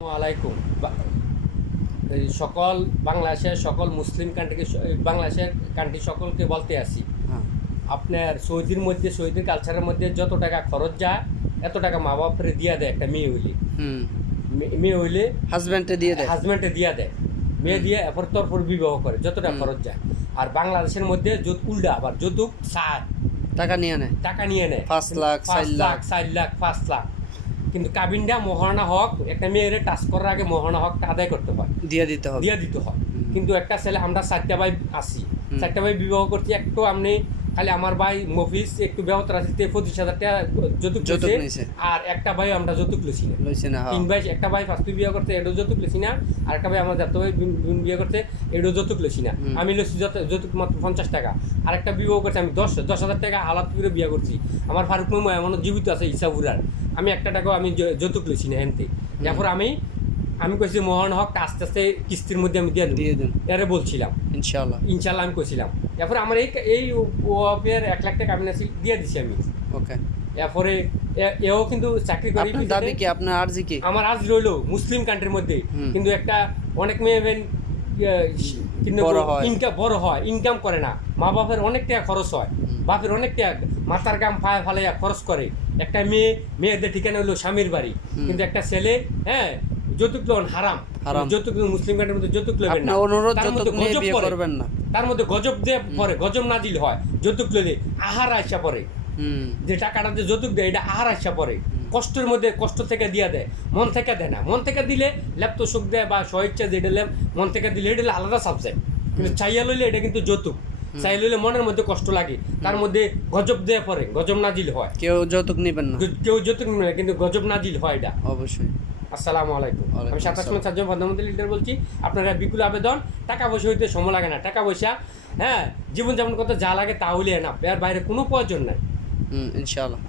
আলাইকুম এই সকল বাংলাদেশের সকল মুসলিম কান্ট্রিকে বাংলাদেশের কান্ট্রি সকলকে বলতে আসি আপনার সৌদির কালচারের মধ্যে যত টাকা খরচ যায় এত টাকা মা বাপের দিয়া দেয় একটা মেয়ে হইলে হাজব্যান্ডে দিয়া দেয় মেয়ে দিয়ে এরপর তরফর বিবাহ করে যত টাকা খরচ যায়। আর বাংলাদেশের মধ্যে উল্টা আবার যৌতুক টাকা নিয়ে নেয় 5 লাখ 4 লাখ 5 লাখ। কিন্তু কাবিনটা মহারণা হক একটা মেয়ের টাচ করার আগে মহারণা হকটা আদায় করতে হয়, দিয়ে দিতে হয়। কিন্তু একটা ছেলে আমরা 4টা ভাই আছি, 4টা ভাই বিবাহ করছি। একটু আপনি খালি আমার ভাই মফিজ একটু ব্যবহার আছে 25,000 টাকা যৌতুক নিয়েছে, আর একটা ভাই আমরা যৌতুক লইছি না। 3 ভাই, একটা ভাই ফার্স্ট বিয়ে করতে এটাও যৌতুক লইছি না, আর একটা ভাই আমার যাতে ভাই বিয়ে করতে এটাও যৌতুক লইছি না। আমি লইছি যৌতুক মাত্র 50 টাকা। আর একটা বিবাহ করছি আমি 10,000 টাকা হালাত করে বিয়ে করছি। আমার ফারুক মামা এমন জীবিত আছে ইসাপুরার, আমি একটা টাকাও আমি যৌতুক লইছি না এনতে। তারপর আমি কইছি মোহন হক আস্তে আস্তে কিস্তির মধ্যে আমি দিয়ে দেন এরে বলছিলাম ইনশাল্লাহ আমি কইছিলাম। এরপরে আমার এই ওয়াপের 1 লাখ টাকা আমি দিয়ে দিছি আমি। ওকে, এরপরে এও কিন্তু চাকরি করি। দাবি কি আপনার আরজি কি? আমার আজ রইলো মুসলিম কান্ট্রির মধ্যে, কিন্তু একটা অনেক মেয়ে কিন্তু বড় হয় ইনকাম করে না, মা বাপের অনেক টাকা খরচ হয়, বাপের অনেক টাকা মাথার গাম ফালাইয়া খরচ করে। একটা মেয়েদের ঠিকানা হলো স্বামীর বাড়ি, কিন্তু একটা ছেলে যৌতুক লোন হারাম। যৌতুক মুসলিম কান্ট্রির মধ্যে যৌতুক লবেন না, তার মধ্যে গজব দিয়ে পরে গজব নাজিল হয়। যৌতুক লইলে আহার আইসা পরে, যে টাকাটা যে যৌতুক দেয় এটা আহার আইসা পরে, কষ্টের মধ্যে কষ্ট থেকে দিয়া দেয়, মন থেকে দেয় না। মন থেকে দিলে ল্যাপতো সুখ দেয় বা স্বইচ্ছা যেটা মন থেকে দিলে এটা আলাদা সাবজেক্ট। কিন্তু চাইয়া লইলে এটা কিন্তু যৌতুক, চাই লইলে মনের মধ্যে কষ্ট লাগে, তার মধ্যে গজব দেয়া পরে গজব নাজিল হয়। কেউ যৌতুক নেবেন না, কিন্তু গজব নাজিল হয় এটা অবশ্যই। আসসালামু আলাইকুম, আমি 27 সাজ্জাদ প্রধানমন্ত্রী লিডার বলছি। আপনারা বিপুল আবেদন, টাকা পয়সা হইতে সময় লাগে না, টাকা পয়সা জীবনযাপন করতে যা লাগে তা হইলে না, এর বাইরে কোনো প্রয়োজন নাই। ইনশাআল্লাহ।